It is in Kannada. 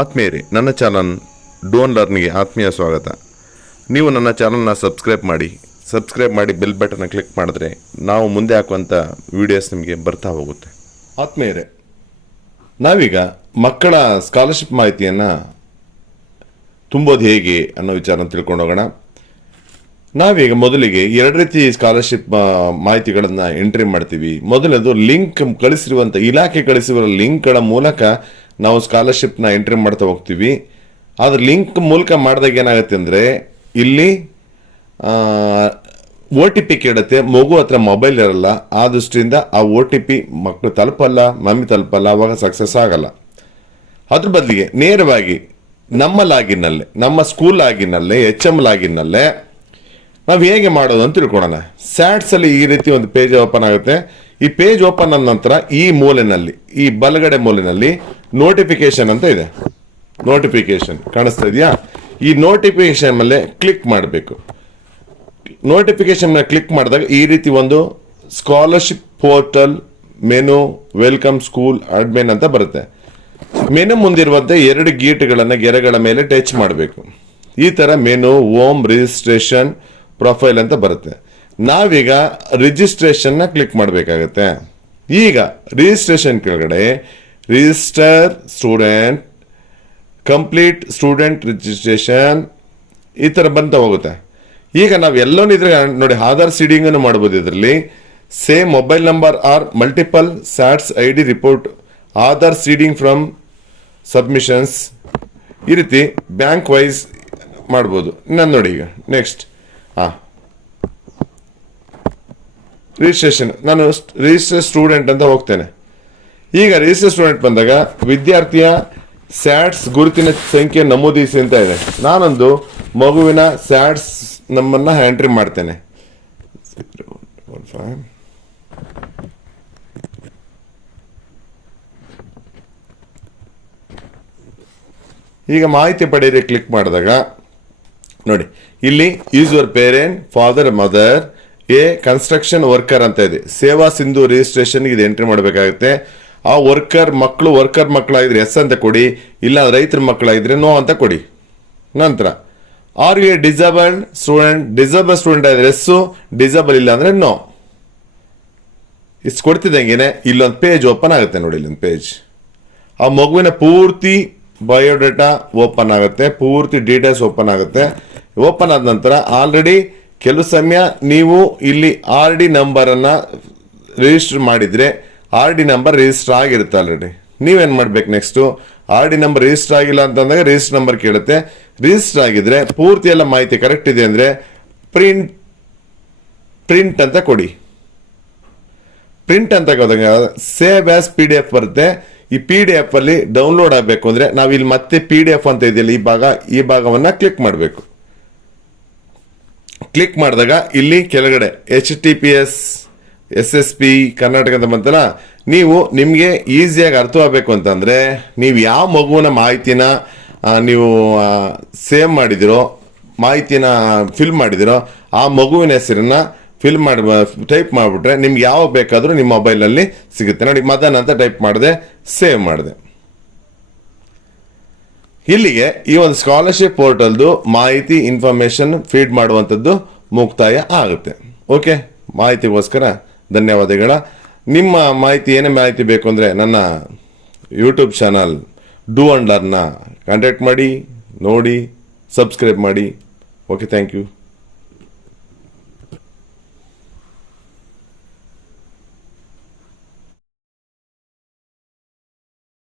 ಆತ್ಮೀಯರೇ, ನನ್ನ ಚಾನಲ್ ಡೂ ಆ್ಯಂಡ್ ಲರ್ನ್ಗೆ ಆತ್ಮೀಯ ಸ್ವಾಗತ. ನೀವು ನನ್ನ ಚಾನಲ್ನ ಸಬ್ಸ್ಕ್ರೈಬ್ ಮಾಡಿ ಬೆಲ್ ಬಟನ್ನ ಕ್ಲಿಕ್ ಮಾಡಿದ್ರೆ ನಾವು ಮುಂದೆ ಹಾಕುವಂಥ ವೀಡಿಯೋಸ್ ನಿಮಗೆ ಬರ್ತಾ ಹೋಗುತ್ತೆ. ಆತ್ಮೀಯರೇ, ನಾವೀಗ ಮಕ್ಕಳ ಸ್ಕಾಲರ್ಶಿಪ್ ಮಾಹಿತಿಯನ್ನು ತುಂಬೋದು ಹೇಗೆ ಅನ್ನೋ ವಿಚಾರನ ತಿಳ್ಕೊಂಡು ಹೋಗೋಣ. ನಾವೀಗ ಮೊದಲಿಗೆ ಎರಡು ರೀತಿ ಸ್ಕಾಲರ್ಶಿಪ್ ಮಾಹಿತಿಗಳನ್ನು ಎಂಟ್ರಿ ಮಾಡ್ತೀವಿ. ಮೊದಲನೇದು ಲಿಂಕ್ ಕಳಿಸಿರುವಂಥ ಇಲಾಖೆ ಕಳಿಸಿರುವ ಲಿಂಕ್ಗಳ ಮೂಲಕ ನಾವು ಸ್ಕಾಲರ್ಶಿಪ್ನ ಎಂಟ್ರಿ ಮಾಡ್ತಾ ಹೋಗ್ತೀವಿ. ಅದ್ರ ಲಿಂಕ್ ಮೂಲಕ ಮಾಡಿದಾಗ ಏನಾಗುತ್ತೆ ಅಂದರೆ ಇಲ್ಲಿ OTP ಕೇಳುತ್ತೆ. ಮಗು ಹತ್ರ ಮೊಬೈಲ್ ಇರಲ್ಲ, ಆ ದೃಷ್ಟಿಯಿಂದ ಆ OTP ಮಕ್ಕಳು ತಲುಪಲ್ಲ, ಮಮ್ಮಿ ತಲುಪಲ್ಲ, ಅವಾಗ ಸಕ್ಸಸ್ ಆಗಲ್ಲ. ಅದ್ರ ಬದಲಿಗೆ ನೇರವಾಗಿ ನಮ್ಮ ಲಾಗಿನ್ನಲ್ಲೇ, ನಮ್ಮ ಸ್ಕೂಲ್ ಲಾಗಿನ್ನಲ್ಲೇ, HM ಲಾಗಿನ್ನಲ್ಲೇ ನಾವು ಹೇಗೆ ಮಾಡೋದು ಅಂತ ತಿಳ್ಕೊಳ್ಳೋಣ. ಸ್ಯಾಟ್ಸಲ್ಲಿ ಈ ರೀತಿ ಒಂದು ಪೇಜ್ ಓಪನ್ ಆಗುತ್ತೆ. ಈ ಪೇಜ್ ಓಪನ್ ಆದ ನಂತರ ಈ ಮೂಲೆಯಲ್ಲಿ, ಈ ಬಲಗಡೆ ಮೂಲೆಯಲ್ಲಿ ನೋಟಿಫಿಕೇಶನ್ ಅಂತ ಇದೆ. ನೋಟಿಫಿಕೇಶನ್ ಕಾಣಿಸ್ತಾ ಇದೆಯಾ? ಈ ನೋಟಿಫಿಕೇಶನ್ ಮೇಲೆ ಕ್ಲಿಕ್ ಮಾಡಬೇಕು. ನೋಟಿಫಿಕೇಶನ್ ಮೇಲೆ ಕ್ಲಿಕ್ ಮಾಡಿದಾಗ ಈ ರೀತಿ ಒಂದು scholarship portal menu welcome school admin ಅಂತ ಬರುತ್ತೆ. ಮೆನು ಮುಂದಿರುವಂತೆ ಎರಡು ಗೆರೆಗಳ ಮೇಲೆ ಟಚ್ ಮಾಡಬೇಕು. ಈ ತರ ಮೆನು ಹೋಮ್ ರಿಜಿಸ್ಟ್ರೇಷನ್ ಪ್ರೊಫೈಲ್ ಅಂತ ಬರುತ್ತೆ. ನಾವೀಗ ರಿಜಿಸ್ಟ್ರೇಷನ್ ನ ಕ್ಲಿಕ್ ಮಾಡಬೇಕಾಗತ್ತೆ. ಈಗ ರಿಜಿಸ್ಟ್ರೇಷನ್ ಕೆಳಗಡೆ register student, complete student registration ಈ ತರ ಬಂತ ಹೋಗುತ್ತೆ. ಈಗ ನಾವು ಎಲ್ಲೋನು ಇದ್ರೆ ನೋಡಿ, ಆಧಾರ್ ಸೀಡಿಂಗ್ ಅನ್ನು ಮಾಡಬಹುದು. ಇದರಲ್ಲಿ same mobile number or multiple SATS ID report, Aadhaar seeding from submissions, ಈ ರೀತಿ ಬ್ಯಾಂಕ್ ವೈಸ್ ಮಾಡ್ಬೋದು. ನಾನು ನೋಡಿ ಈಗ ನೆಕ್ಸ್ಟ್ ರಿಜಿಸ್ಟ್ರೇಷನ್, ನಾನು ರಿಜಿಸ್ಟರ್ ಸ್ಟೂಡೆಂಟ್ ಅಂತ ಹೋಗ್ತೇನೆ. ಈಗ ರಿಜಿಸ್ಟರ್ ಸ್ಟೂಡೆಂಟ್ ಬಂದಾಗ ವಿದ್ಯಾರ್ಥಿಯ ಸ್ಯಾಟ್ಸ್ ಗುರುತಿನ ಸಂಖ್ಯೆ ನಮೂದಿಸಿ ಅಂತ ಇದೆ. ನಾನೊಂದು ಮಗುವಿನ ಸ್ಯಾಟ್ಸ್ ನಮ್ಮನ್ನ ಎಂಟ್ರಿ ಮಾಡ್ತೇನೆ. ಈಗ ಮಾಹಿತಿ ಪಡೆಯಲು ಕ್ಲಿಕ್ ಮಾಡಿದಾಗ ನೋಡಿ, ಇಲ್ಲಿ is your parent, father, mother, construction worker ಅಂತ ಇದೆ. ಸೇವಾ ಸಿಂಧು ರಿಜಿಸ್ಟ್ರೇಷನ್ ಇದು ಎಂಟ್ರಿ ಮಾಡಬೇಕಾಗುತ್ತೆ. ಆ ವರ್ಕರ್ ಮಕ್ಕಳಾಗಿದ್ರೆ ಎಸ್ ಅಂತ ಕೊಡಿ, ಇಲ್ಲ ರೈತರ ಮಕ್ಕಳಾಗಿದ್ರೆ ನೋ ಅಂತ ಕೊಡಿ. ನಂತರ are you a disabled student ಆದ್ರೆ ಎಸ್, ಡಿಸೇಬಲ್ ಇಲ್ಲ ಅಂದ್ರೆ ನೋ. ಇಷ್ಟು ಕೊಡ್ತಿದ್ದಂಗೆನೆ ಇಲ್ಲೊಂದು ಪೇಜ್ ಓಪನ್ ಆಗುತ್ತೆ. ನೋಡಿ, ಇಲ್ಲೊಂದು ಪೇಜ್, ಆ ಮಗುವಿನ ಪೂರ್ತಿ ಬಯೋಡೇಟಾ ಓಪನ್ ಆಗುತ್ತೆ, ಪೂರ್ತಿ ಡೀಟೇಲ್ಸ್ ಓಪನ್ ಆಗುತ್ತೆ. ಓಪನ್ ಆದ ನಂತರ ಆಲ್ರೆಡಿ ಕೆಲವು ಸಮಯ ನೀವು ಇಲ್ಲಿ RD ನಂಬರ್ ಅನ್ನ ರಿಜಿಸ್ಟರ್ ಮಾಡಿದ್ರೆ RD ನಂಬರ್ ರಿಜಿಸ್ಟರ್ ಆಗಿರುತ್ತೆ ಆಲ್ರೆಡಿ. ನೀವೇನ್ ಮಾಡ್ಬೇಕು, ನೆಕ್ಸ್ಟ್ RD ನಂಬರ್ ರಿಜಿಸ್ಟರ್ ಆಗಿಲ್ಲ ಅಂತಂದಾಗ ರಿಜಿಸ್ಟರ್ ನಂಬರ್ ಕೇಳುತ್ತೆ. ರಿಜಿಸ್ಟರ್ ಆಗಿದ್ರೆ ಪೂರ್ತಿ ಎಲ್ಲ ಮಾಹಿತಿ ಕರೆಕ್ಟ್ ಇದೆ ಅಂದ್ರೆ ಪ್ರಿಂಟ್ ಅಂತ ಕೊಡಿ. ಪ್ರಿಂಟ್ ಅಂತ ಹೋದಾಗ ಸೇವ್ ಆಸ್ PDF ಬರುತ್ತೆ. ಈ PDF ಅಲ್ಲಿ ಡೌನ್ಲೋಡ್ ಆಗಬೇಕು ಅಂದ್ರೆ ನಾವು ಇಲ್ಲಿ ಮತ್ತೆ PDF ಅಂತ ಇದೆಯಲ್ಲ, ಈ ಭಾಗವನ್ನ ಕ್ಲಿಕ್ ಮಾಡಬೇಕು. ಕ್ಲಿಕ್ ಮಾಡಿದಾಗ ಇಲ್ಲಿ ಕೆಳಗಡೆ HTTPS SSP ಕರ್ನಾಟಕ ಅಂತ ಬಂತಲ್ಲ, ನೀವು ನಿಮಗೆ ಈಸಿಯಾಗಿ ಅರ್ಥವಾಗಬೇಕು ಅಂತಂದ್ರೆ ನೀವು ಯಾವ ಮಗುವಿನ ಮಾಹಿತಿನ ನೀವು ಸೇವ್ ಮಾಡಿದಿರೋ, ಮಾಹಿತಿನ ಫಿಲ್ ಮಾಡಿದಿರೋ ಆ ಮಗುವಿನ ಹೆಸರನ್ನ ಟೈಪ್ ಮಾಡಿಬಿಟ್ರೆ ನಿಮ್ಗೆ ಯಾವ ಬೇಕಾದರೂ ನಿಮ್ಮ ಮೊಬೈಲಲ್ಲಿ ಸಿಗುತ್ತೆ. ನೋಡಿ, ಮದನ್ ಅಂತ ಟೈಪ್ ಮಾಡಿದೆ, ಸೇವ್ ಮಾಡಿದೆ. ಇಲ್ಲಿಗೆ ಈ ಒಂದು ಸ್ಕಾಲರ್ಶಿಪ್ ಪೋರ್ಟಲ್ದು ಮಾಹಿತಿ ಇನ್ಫಾರ್ಮೇಶನ್ ಫೀಡ್ ಮಾಡುವಂಥದ್ದು ಮುಕ್ತಾಯ ಆಗುತ್ತೆ. ಓಕೆ, ಮಾಹಿತಿಗೋಸ್ಕರ ಧನ್ಯವಾದಗಳ. ನಿಮ್ಮ ಏನೇ ಮಾಹಿತಿ ಬೇಕು ಅಂದರೆ ನನ್ನ ಯೂಟ್ಯೂಬ್ ಚಾನಲ್ ಡೂ ಆ್ಯಂಡ್ ಲರ್ನ್ನ ಕಾಂಟ್ಯಾಕ್ಟ್ ಮಾಡಿ, ನೋಡಿ, ಸಬ್ಸ್ಕ್ರೈಬ್ ಮಾಡಿ. Okay, thank you.